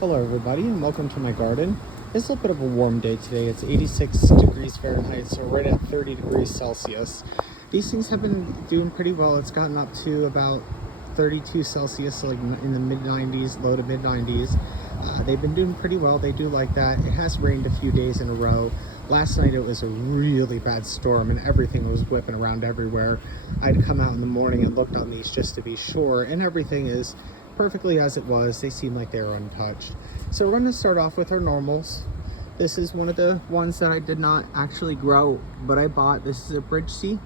Hello everybody and welcome to my garden. It's a bit of a warm day today. It's 86 degrees Fahrenheit, so right at 30 degrees Celsius. These things have been doing pretty well. It's gotten up to about 32 Celsius, so like in the mid 90s, low to mid 90s. They've been doing pretty well. They do like that. It has rained a few days in a row. Last night it was a really bad storm and everything was whipping around everywhere. I'd come out in the morning and looked on these just to be sure, and everything is perfectly as it was. They seem like they were untouched. So we're going to start off with our normals. This is one of the ones that I did not actually grow, but I bought. This is a bridge C.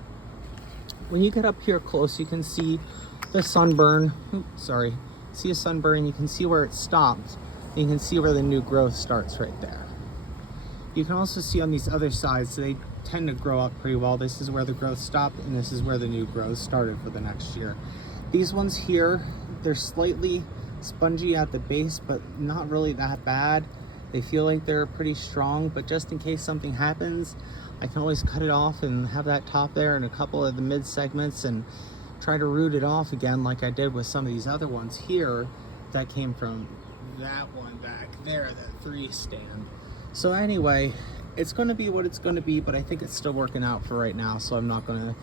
When you get up here close, you can see the sunburn. See a sunburn. You can see where it stopped. You can see where the new growth starts right there. You can also see on these other sides, they tend to grow up pretty well. This is where the growth stopped, and this is where the new growth started for the next year. These ones here, they're slightly spongy at the base, but not really that bad. They feel like they're pretty strong, but just in case something happens, I can always cut it off and have that top there and a couple of the mid segments and try to root it off again like I did with some of these other ones here that came from that one back there, that 3 stand. So anyway, it's going to be what it's going to be, but I think it's still working out for right now, so I'm not going to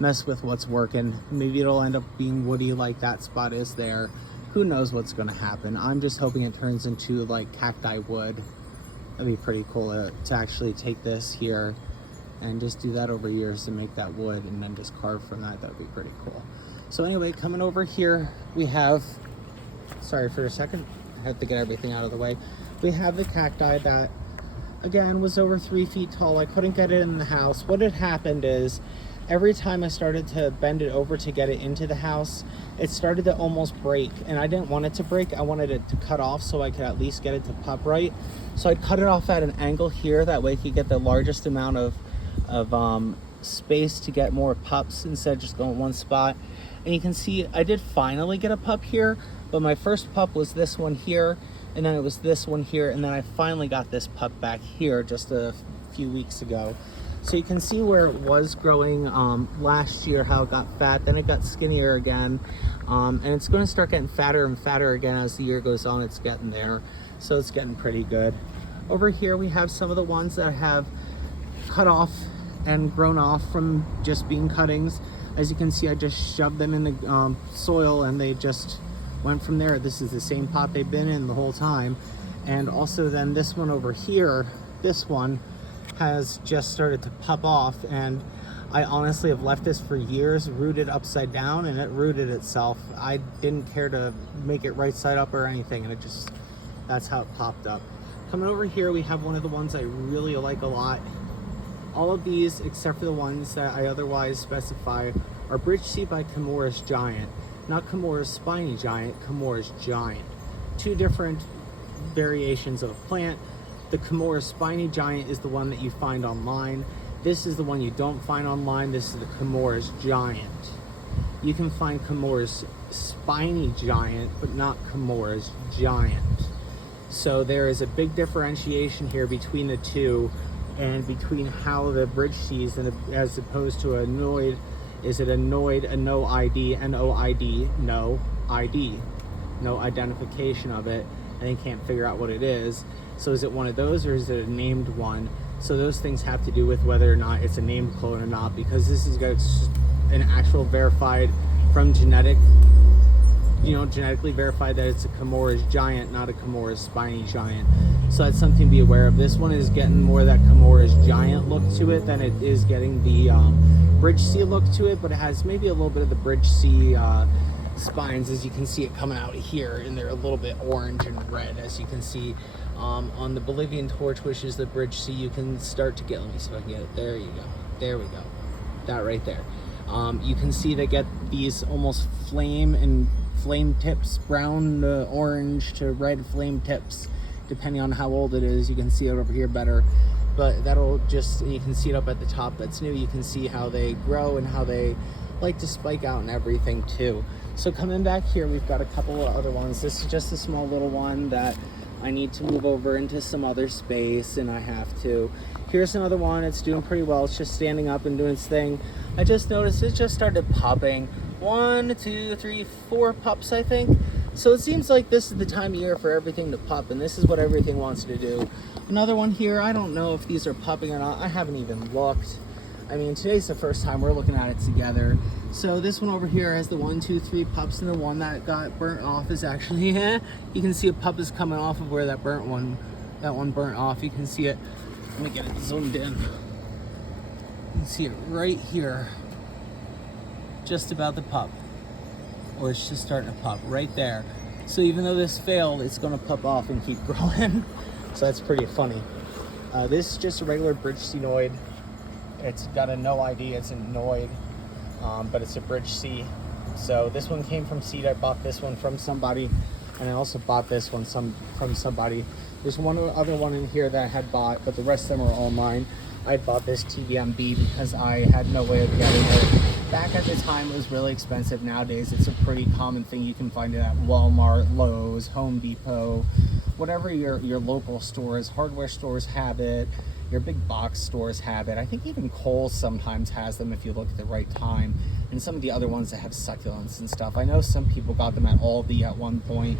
mess with what's working. Maybe it'll end up being woody like that spot is there. Who knows what's going to happen. I'm just hoping it turns into like cacti wood. That'd be pretty cool to actually take this here and just do that over years to make that wood and then just carve from that. That'd be pretty cool. So anyway, coming over here, we have, sorry for a second, I have to get everything out of the way. We have the cacti that, again, was over 3 feet tall. I couldn't get it in the house. What had happened is every time I started to bend it over to get it into the house, it started to almost break, and I didn't want it to break. I wanted it to cut off so I could at least get it to pup right. So I'd cut it off at an angle here, that way I could get the largest amount of space to get more pups instead of just going one spot. And you can see I did finally get a pup here, but my first pup was this one here, and then it was this one here, and then I finally got this pup back here just a few weeks ago. So you can see where it was growing last year, how it got fat, then it got skinnier again, and it's going to start getting fatter and fatter again as the year goes on. It's getting there, so it's getting pretty good. Over here we have some of the ones that have cut off and grown off from just being cuttings. As you can see, I just shoved them in the soil and they just went from there. This is the same pot they've been in the whole time. And also then this one over here, this one has just started to pop off, and I honestly have left this for years rooted upside down, and it rooted itself. I didn't care to make it right side up or anything, and it just, that's how it popped up. Coming over here, we have one of the ones I really like a lot. All of these, except for the ones that I otherwise specify, are Bridge C by Kimura's Giant. Not Kimura's Spiny Giant, Kimura's Giant. 2 different variations of a plant. The Kimura's Spiny Giant is the one that you find online. This is the one you don't find online. This is the Kimura's Giant. You can find Kimura's Spiny Giant, but not Kimura's Giant. So there is a big differentiation here between the two, and between how the bridge sees, and as opposed to a Noid. Is it a Noid, a no ID, N-O-I-D, no ID, no identification of it, and they can't figure out what it is. So is it one of those, or is it a named one? So those things have to do with whether or not it's a named clone or not, because this is an actual verified from genetically verified that it's a Kimura's Giant, not a Kimura's Spiny Giant. So that's something to be aware of. This one is getting more that Kimura's Giant look to it than it is getting the Bridge C look to it, but it has maybe a little bit of the Bridge C spines, as you can see it coming out here, and they're a little bit orange and red, as you can see. On the Bolivian torch, which is the Bridge C, you can start to get, let me see if I can get it, there you go, there we go, that right there. You can see they get these almost flame tips, brown to orange to red flame tips, depending on how old it is. You can see it over here better, but that'll just, you can see it up at the top, that's new. You can see how they grow and how they like to spike out and everything too. So coming back here, we've got a couple of other ones. This is just a small little one that I need to move over into some other space, and I have to. Here's another one. It's doing pretty well. It's just standing up and doing its thing. I just noticed it just started popping. 1, 2, 3, 4 pups, I think. So it seems like this is the time of year for everything to pup, and this is what everything wants to do. Another one here, I don't know if these are pupping or not. I haven't even looked. I mean, today's the first time we're looking at it together. So this one over here has the 1, 2, 3 pups, and the one that got burnt off is actually, you can see a pup is coming off of where that one burnt off. You can see it. Let me get it zoomed in. You can see it right here, just about the pup, or it's just starting to pup right there. So even though this failed, it's going to pup off and keep growing. So that's pretty funny. This is just a regular bridge cenoid. It's got a no ID, it's a noid, but it's a bridge C. So this one came from seed. I bought this one from somebody, and I also bought this one from somebody. There's one other one in here that I had bought, but the rest of them are all mine. I bought this TBMB because I had no way of getting it. Back at the time, it was really expensive. Nowadays, it's a pretty common thing. You can find it at Walmart, Lowe's, Home Depot, whatever your local stores. Hardware stores have it. Your big box stores have it. I think even Kohl's sometimes has them if you look at the right time. And some of the other ones that have succulents and stuff. I know some people got them at Aldi at one point.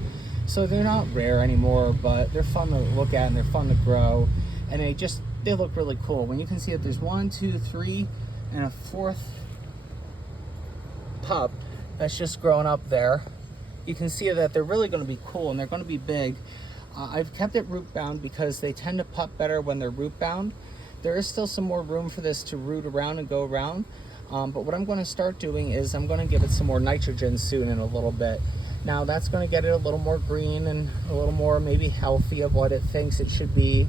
So they're not rare anymore, but they're fun to look at and they're fun to grow. And they look really cool. When you can see that there's 1, 2, 3, and a 4th pup that's just growing up there. You can see that they're really going to be cool and they're going to be big. I've kept it root bound because they tend to pup better when they're root bound. There is still some more room for this to root around and go around. But what I'm going to start doing is I'm going to give it some more nitrogen soon in a little bit. Now that's going to get it a little more green and a little more maybe healthy of what it thinks it should be.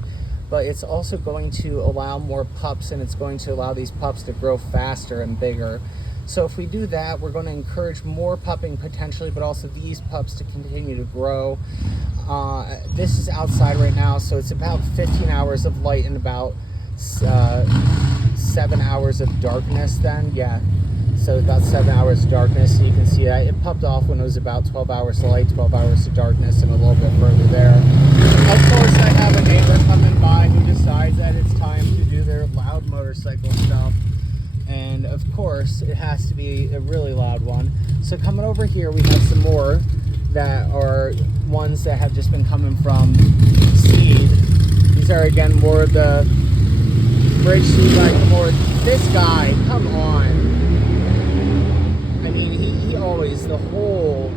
But it's also going to allow more pups, and it's going to allow these pups to grow faster and bigger. So if we do that, we're going to encourage more pupping potentially, but also these pups to continue to grow. This is outside right now, so it's about 15 hours of light and about 7 hours of darkness then. Yeah, so about 7 hours of darkness. So you can see that it pupped off when it was about 12 hours of light, 12 hours of darkness, and a little bit further there. Of course, I have a neighbor coming by who decides that it's time to do their loud motorcycle stuff. And of course, it has to be a really loud one. So coming over here, we have some more that are ones that have just been coming from seed. These are again more of the bridge seed, like more this guy, come on. I mean, he always, the whole,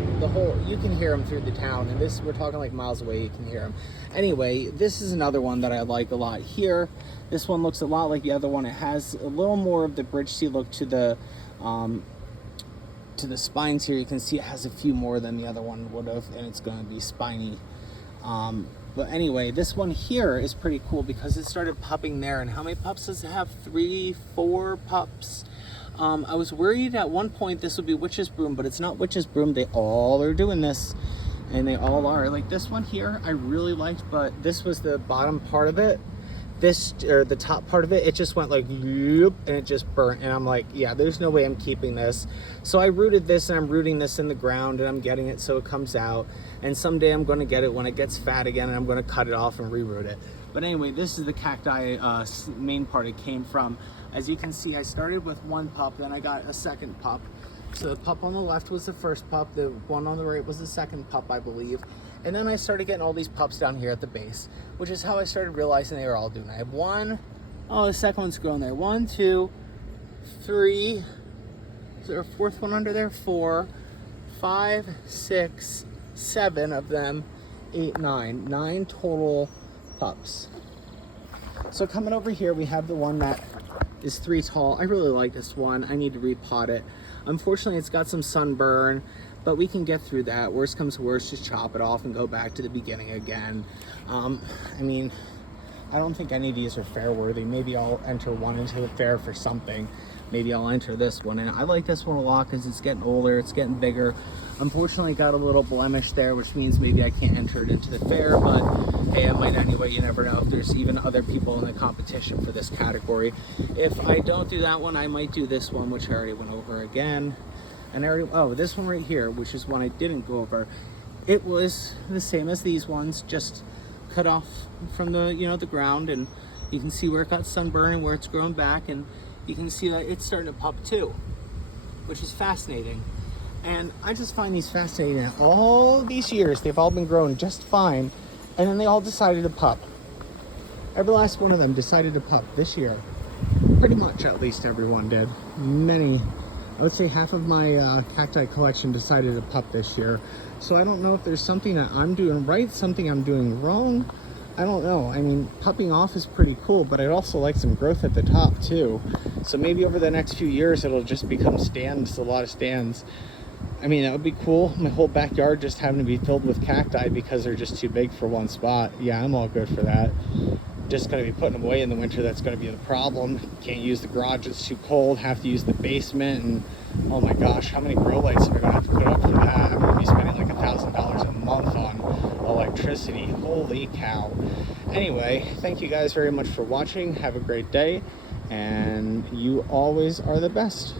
you can hear him through the town, and this, we're talking like miles away, you can hear him. Anyway, this is another one that I like a lot here. This one looks a lot like the other one. It has a little more of the bridge seed look to the spines here. You can see it has a few more than the other one would have, and it's going to be spiny. But anyway, this one here is pretty cool because it started pupping there. And how many pups does it have? 3, 4 pups. I was worried at one point this would be witch's broom, but it's not witch's broom. They all are doing this, and they all are. Like this one here, I really liked, but this was the bottom part of it. This, or the top part of it, it just went like, and it just burnt. And I'm like, yeah, there's no way I'm keeping this. So I rooted this, and I'm rooting this in the ground, and I'm getting it so it comes out. And someday I'm going to get it when it gets fat again, and I'm going to cut it off and reroot it. But anyway, this is the cacti main part it came from. As you can see, I started with 1 pup, then I got a 2nd pup. So the pup on the left was the 1st pup, the one on the right was the 2nd pup, I believe. And then I started getting all these pups down here at the base, which is how I started realizing they were all doing. I have 1, oh, the 2nd one's grown there. 1, 2, 3, is there a 4th one under there? 4, 5, 6, 7 of them, 8, 9. 9 total pups. So coming over here, we have the one that is 3 tall. I really like this one. I need to repot it. Unfortunately, it's got some sunburn, but we can get through that. Worst comes to worst, just chop it off and go back to the beginning again. I mean, I don't think any of these are fair worthy. Maybe I'll enter one into the fair for something. Maybe I'll enter this one. And I like this one a lot because it's getting older, it's getting bigger. Unfortunately, got a little blemish there, which means maybe I can't enter it into the fair, but hey, I might anyway. You never know if there's even other people in the competition for this category. If I don't do that one, I might do this one, which I already went over again. And I already, oh, this one right here, which is one I didn't go over. It was the same as these ones, just cut off from the, the ground, and you can see where it got sunburn and where it's grown back, and you can see that it's starting to pup too, which is fascinating. And I just find these fascinating. All these years, they've all been growing just fine, and then they all decided to pup. Every last one of them decided to pup this year. Pretty much, at least everyone did. Many, I would say half of my cacti collection decided to pup this year. So I don't know if there's something that I'm doing right, something I'm doing wrong. I don't know. I mean, pupping off is pretty cool, but I'd also like some growth at the top too. So maybe over the next few years, it'll just become stands, a lot of stands. I mean, that would be cool. My whole backyard just having to be filled with cacti because they're just too big for one spot. Yeah, I'm all good for that. Just going to be putting them away in the winter. That's going to be the problem. Can't use the garage, it's too cold. Have to use the basement, and oh my gosh, how many grow lights am I going to have to put up for that? I'm going to be spending like $1,000 a month on electricity. Holy cow. Anyway, thank you guys very much for watching. Have a great day, and you always are the best.